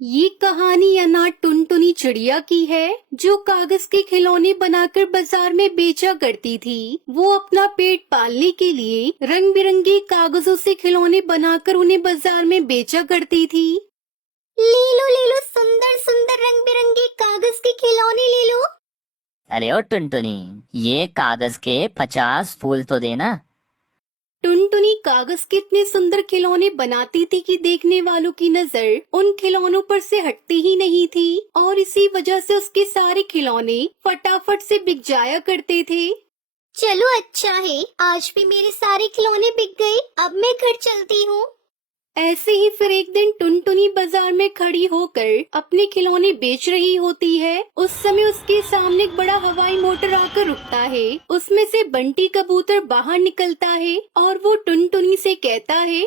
ये कहानी अनाथ टुनटुनी चिड़िया की है जो कागज के खिलौने बनाकर बाजार में बेचा करती थी। वो अपना पेट पालने के लिए रंग बिरंगे कागजों से खिलौने बनाकर उन्हें बाजार में बेचा करती थी। ले लो सुंदर सुंदर रंग बिरंगे कागज के खिलौने ले लो। अरे ओ टुनटुनी, ये कागज के 50 फूल तो देना। टुनटुनी कागज के इतने सुंदर खिलौने बनाती थी कि देखने वालों की नजर उन खिलौनों पर से हटती ही नहीं थी और इसी वजह से उसके सारे खिलौने फटाफट से बिक जाया करते थे। चलो अच्छा है, आज भी मेरे सारे खिलौने बिक गए। अब मैं घर चलती हूँ। ऐसे ही फिर एक दिन टुनटुनी बाजार में खड़ी होकर अपने खिलौने बेच रही होती है। उस समय उसके सामने एक बड़ा हवाई मोटर आकर रुकता है। उसमें से बंटी कबूतर बाहर निकलता है और वो टुनटुनी से कहता है,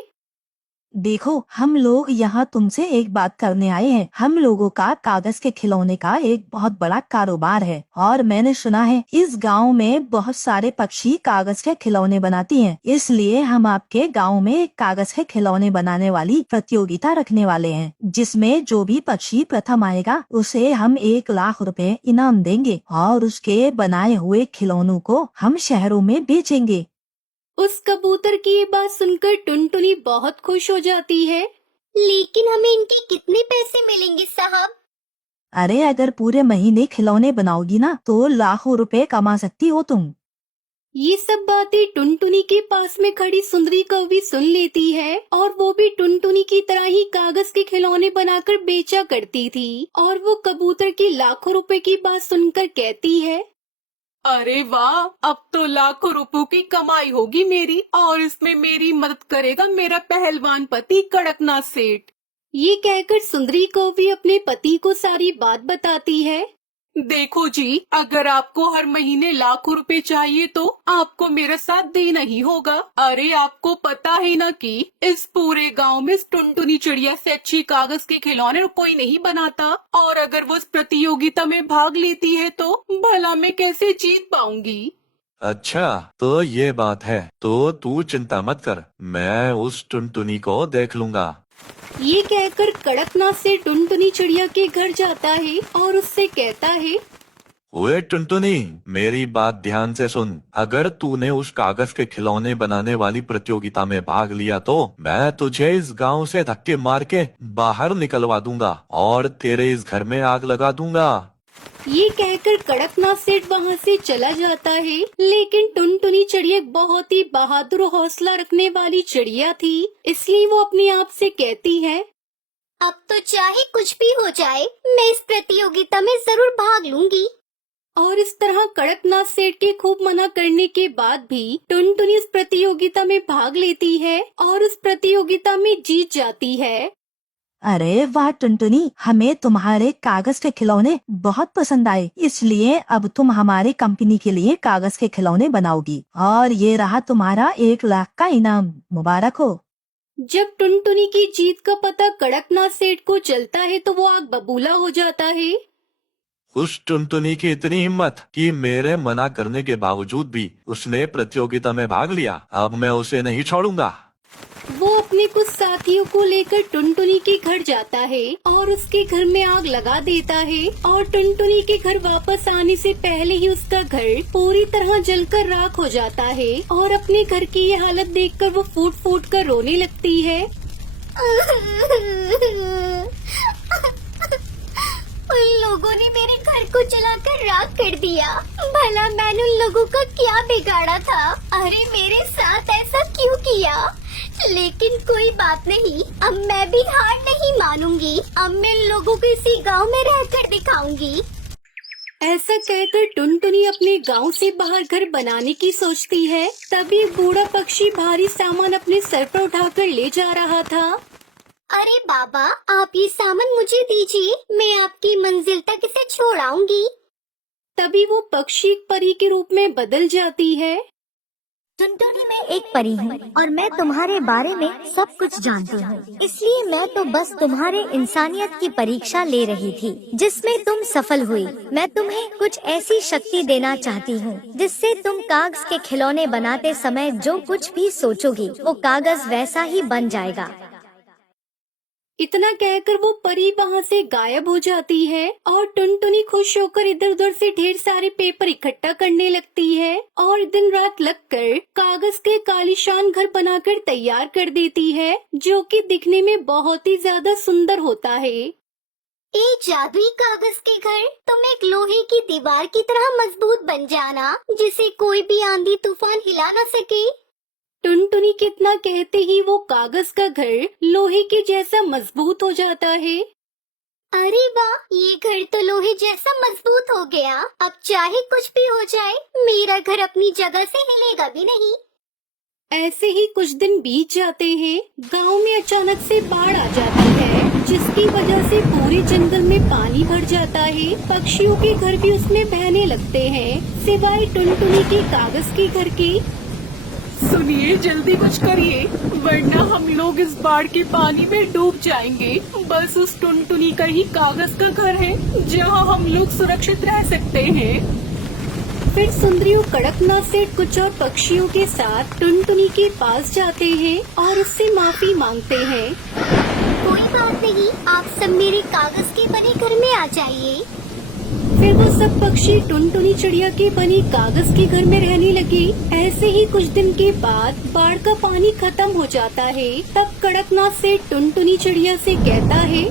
देखो, हम लोग यहाँ तुमसे एक बात करने आए हैं। हम लोगों का कागज के खिलौने का एक बहुत बड़ा कारोबार है और मैंने सुना है इस गांव में बहुत सारे पक्षी कागज के खिलौने बनाती हैं। इसलिए हम आपके गांव में एक कागज के खिलौने बनाने वाली प्रतियोगिता रखने वाले हैं, जिसमें जो भी पक्षी प्रथम आएगा उसे हम 1 लाख रुपए इनाम देंगे और उसके बनाए हुए खिलौनों को हम शहरों में बेचेंगे। उस कबूतर की ये बात सुनकर टुनटुनी बहुत खुश हो जाती है। लेकिन हमें इनके कितने पैसे मिलेंगे साहब? अरे, अगर पूरे महीने खिलौने बनाओगी ना तो लाखों रुपए कमा सकती हो तुम। ये सब बातें टुनटुनी के पास में खड़ी सुंदरी कौवी सुन लेती है और वो भी टुनटुनी की तरह ही कागज के खिलौने बनाकर बेचा करती थी। और वो कबूतर की लाखों रुपए की बात सुनकर कहती है, अरे वाह, अब तो लाखों रुपयों की कमाई होगी मेरी और इसमें मेरी मदद करेगा मेरा पहलवान पति कड़कनाथ सेठ। ये कहकर सुंदरी कौवी अपने पति को सारी बात बताती है। देखो जी, अगर आपको हर महीने लाखों रुपए चाहिए तो आपको मेरा साथ देना ही होगा। अरे आपको पता है ना कि इस पूरे गांव में इस टुनटुनी चिड़िया से अच्छी कागज के खिलौने कोई नहीं बनाता और अगर वो इस प्रतियोगिता में भाग लेती है तो भला मैं कैसे जीत पाऊंगी। अच्छा, तो ये बात है, तो तू चिंता मत कर, मैं उस टुनटुनी को देख लूंगा। ये कहकर कड़कनाथ से टुनटुनी चिड़िया के घर जाता है और उससे कहता है, ओए टुनटुनी, मेरी बात ध्यान से सुन। अगर तूने उस कागज के खिलौने बनाने वाली प्रतियोगिता में भाग लिया तो मैं तुझे इस गांव से धक्के मार के बाहर निकलवा दूंगा और तेरे इस घर में आग लगा दूंगा। ये कहकर कड़कनाथ सेठ वहाँ से चला जाता है। लेकिन टुनटुनी चिड़िया बहुत ही बहादुर और हौसला रखने वाली चिड़िया थी, इसलिए वो अपने आप से कहती है, अब तो चाहे कुछ भी हो जाए, मैं इस प्रतियोगिता में जरूर भाग लूंगी। और इस तरह कड़कनाथ सेठ के खूब मना करने के बाद भी टुनटुनी इस प्रतियोगिता में भाग लेती है और उस प्रतियोगिता में जीत जाती है। अरे वाह टुनटुनी, हमें तुम्हारे कागज के खिलौने बहुत पसंद आए, इसलिए अब तुम हमारी कंपनी के लिए कागज के खिलौने बनाओगी और ये रहा तुम्हारा 1 लाख का इनाम। मुबारक हो। जब टुनटुनी की जीत का पता कड़कनाथ सेठ को चलता है तो वो आग बबूला हो जाता है। उस टुनटुनी की इतनी हिम्मत कि मेरे मना करने के बावजूद भी उसने प्रतियोगिता में भाग लिया। अब मैं उसे नहीं छोड़ूंगा। वो अपने कुछ साथियों को लेकर टुनटुनी के घर जाता है और उसके घर में आग लगा देता है और टुनटुनी के घर वापस आने से पहले ही उसका घर पूरी तरह जलकर राख हो जाता है। और अपने घर की ये हालत देखकर वो फूट फूट कर रोने लगती है। उन लोगों ने मेरे घर को जलाकर राख कर दिया। भला मैंने उन लोगों का क्या बिगाड़ा था? अरे मेरे साथ ऐसा क्यों किया? लेकिन कोई बात नहीं, अब मैं भी हार नहीं मानूंगी। अब मैं इन लोगों को इसी गांव में रहकर दिखाऊंगी। ऐसा कहकर टुनटुनी अपने गांव से बाहर घर बनाने की सोचती है। तभी एक बूढ़ा पक्षी भारी सामान अपने सर पर उठाकर ले जा रहा था। अरे बाबा, आप ये सामान मुझे दीजिए, मैं आपकी मंजिल तक इसे छोड़ाऊंगी। तभी वो पक्षी एक परी के रूप में बदल जाती है। टुनटुनी, मैं एक परी हूँ और मैं तुम्हारे बारे में सब कुछ जानती हूँ, इसलिए मैं तो बस तुम्हारे इंसानियत की परीक्षा ले रही थी, जिसमें तुम सफल हुई। मैं तुम्हें कुछ ऐसी शक्ति देना चाहती हूँ जिससे तुम कागज के खिलौने बनाते समय जो कुछ भी सोचोगी वो कागज वैसा ही बन जाएगा। इतना कहकर वो परी वहाँ से गायब हो जाती है और टुनटुनी खुश होकर इधर उधर से ढेर सारे पेपर इकट्ठा करने लगती है और दिन रात लगकर कागज के कालीशान घर बनाकर तैयार कर देती है, जो कि दिखने में बहुत ही ज्यादा सुंदर होता है। एक जादुई कागज के घर, तुम एक लोहे की दीवार की तरह मजबूत बन जाना जिसे कोई भी आंधी तूफान हिला न सके। टुनटुनी कितना कहते ही वो कागज का घर लोहे के जैसा मजबूत हो जाता है। अरे वाह, ये घर तो लोहे जैसा मजबूत हो गया। अब चाहे कुछ भी हो जाए, मेरा घर अपनी जगह से हिलेगा भी नहीं। ऐसे ही कुछ दिन बीत जाते हैं। गांव में अचानक से बाढ़ आ जाती है, जिसकी वजह से पूरे जंगल में पानी भर जाता है। पक्षियों के घर भी उसमें बहने लगते हैं, सिवाय टुनटुनी के कागज के घर के। सुनिए, जल्दी कुछ करिए, वरना हम लोग इस बाढ़ के पानी में डूब जाएंगे। बस उस टुनटुनी का ही कागज का घर है जहाँ हम लोग सुरक्षित रह सकते हैं। फिर सुंदरी और कड़कनाथ सेठ कुछ और पक्षियों के साथ टुनटुनी के पास जाते हैं और उससे माफी मांगते हैं। कोई बात नहीं, आप सब मेरे कागज के बने घर में आ जाइए। फिर वो सब पक्षी टुनटुनी चिड़िया के बने कागज के घर में रहने लगे। ऐसे ही कुछ दिन के बाद बाढ़ का पानी खत्म हो जाता है। तब कड़कनाथ सेठ टुनटुनी चिड़िया से कहता है,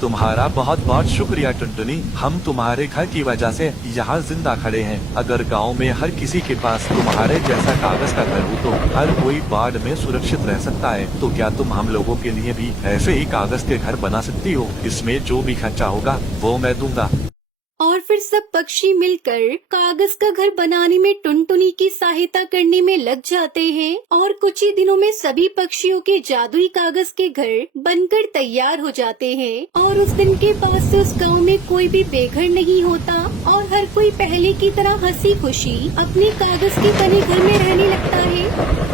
तुम्हारा बहुत बहुत शुक्रिया टुनटुनी, हम तुम्हारे घर की वजह से यहाँ जिंदा खड़े हैं। अगर गांव में हर किसी के पास तुम्हारे जैसा कागज का घर हो तो हर कोई बाढ़ में सुरक्षित रह सकता है। तो क्या तुम हम लोगों के लिए भी ऐसे ही कागज के घर बना सकती हो? इसमें जो भी खर्चा होगा वो मैं दूंगा। और फिर सब पक्षी मिलकर कागज का घर बनाने में टुनटुनी की सहायता करने में लग जाते हैं और कुछ ही दिनों में सभी पक्षियों के जादुई कागज के घर बनकर तैयार हो जाते हैं। और उस दिन के बाद से उस गांव में कोई भी बेघर नहीं होता और हर कोई पहले की तरह हंसी खुशी अपने कागज के बने घर में रहने लगता है।